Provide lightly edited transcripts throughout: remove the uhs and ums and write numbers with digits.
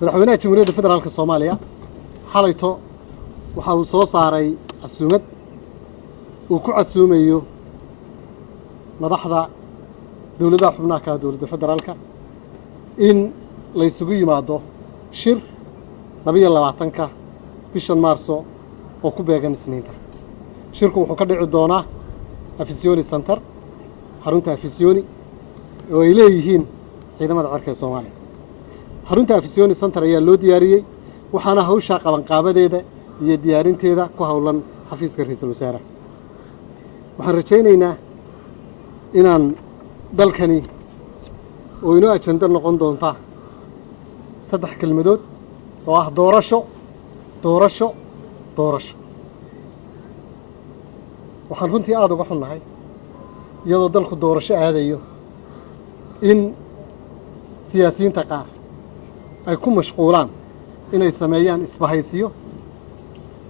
madaxweynaha jamhuuriyadda federaalka Soomaaliya xalayto waxa uu soo saaray casuumad uu ku casuumayo madaxda dawladda xubnaha ka dawladda federaalka in la isugu yimaado shir 22ka bishan Maarso oo ku beegan Isniinta. Shirku wuxuu ka dhici doonaa Afisiyoni Center, xarunta Afisiyoni oo ay leeyihiin ciidamada cirka ee Soomaaliya. xarunta Afisiyoni Center ayaa loo diyaariyay waxaana hawsha qabanqaabadeeda iyo diyaarinteeda ku hawlan xafiiska ra'iisul wasaaraha. waxaan rajaynaynaa inaan dalkani oo inoo ajenda noqon doonta 3 kelmadood oo ah doorasho doorasho doorasho. waxaan runtii aad uga xunnahay iyadoo dalku doorasho aadayo in siyaasiyiinta qaar ay ku mashquulaan inay sameeyaan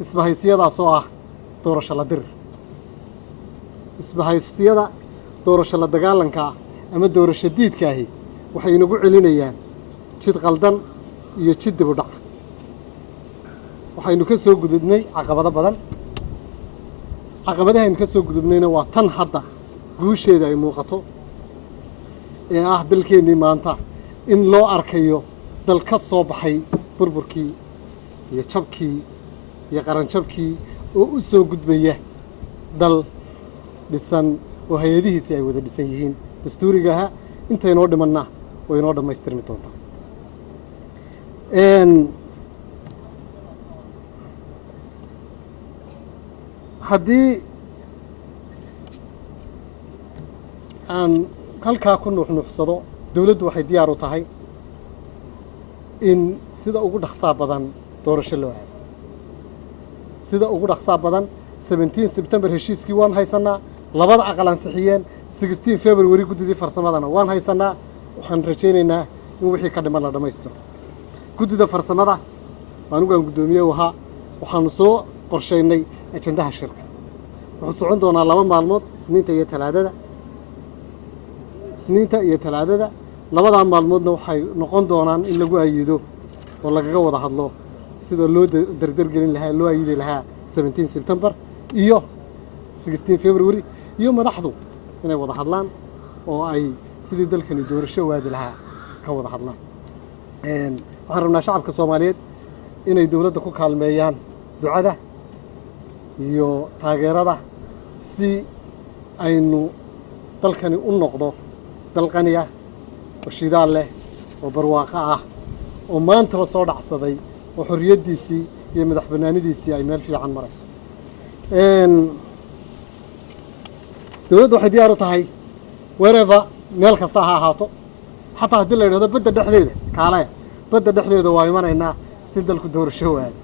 isbahaysiyadaas oo ah doorasho la dirir. isbahaysiyada doorasho la dagaalanka ama doorasho diidkaahi waxay inagu celinayaan jid qaldan iyo jid dib u dhac. waxaynu ka soo gudubnay caqabado badan. caqabadaha aynu ka soo gudubnayna waa tan hadda guusheeda ay muuqato ee ah dalkeennii maanta in loo arkayo dal ka soo baxay burburkii iyo jabkii iyo qaranjabkii oo u soo gudbaya dal dhisan oo hay'adihiisi ay wada dhisan yihiin dastuurigaha intaynoo dhimanna way inoo dhammaystirmi doontaa. haddii aan halkaa ku nuuxnuuxsado dawladdu waxay diyaar u tahay in sida ugu dhaqsaa badan doorasho loo aado. sida ugu dhaqsaa badan 17 September heshiiskii waan haysanaa, labada aqal ansixiyeen, 16 February guddidii farsamadana waan haysanaa. waxaan rajaynaynaa in wixii ka dhiman la dhammaystiro. guddida farsamada anigu aan guddoomiye ahaa waxaanu soo qorshaynay ajendaha shirka. wuxuu socon doonaa 2 maalmood, Isniinta iyo Talaadada. labadan maalmoodna waxay noqon doonaan in lagu ayido oo lagaga wada hadlo sida loo dardargelin lahaa loo ayidi lahaa 17 September iyo 16 February iyo madaxdu inay wada hadlaan oo ay sidii dalkani doorasho waadi lahaa ka wada hadlaan. waxaan rabnaa shacabka Soomaaliyeed inay dawladda ku kaalmeeyaan ducada iyo taageerada si aynu dalkani u noqdo dal qani ah oo shidaal leh oo barwaaqo ah oo maantaba soo dhacsaday oo xorriyadiisii iyo madax bannaanidiisii ay meel fiican marayso. dawladdu waxay diyaar u tahay wherever meel kasta ha ahaato, xataa haddii la yidhahdo badda dhexdeeda kaalaya badda dhexdeeda waa imanaynaa si dalku doorasho waado.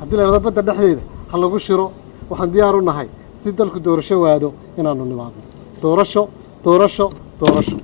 haddii la yidhahdo badda dhexdeeda ha lagu shiro waxaan diyaar u nahay si dalku doorasho waado inaanu nimaadno. doorasho doorasho doorasho.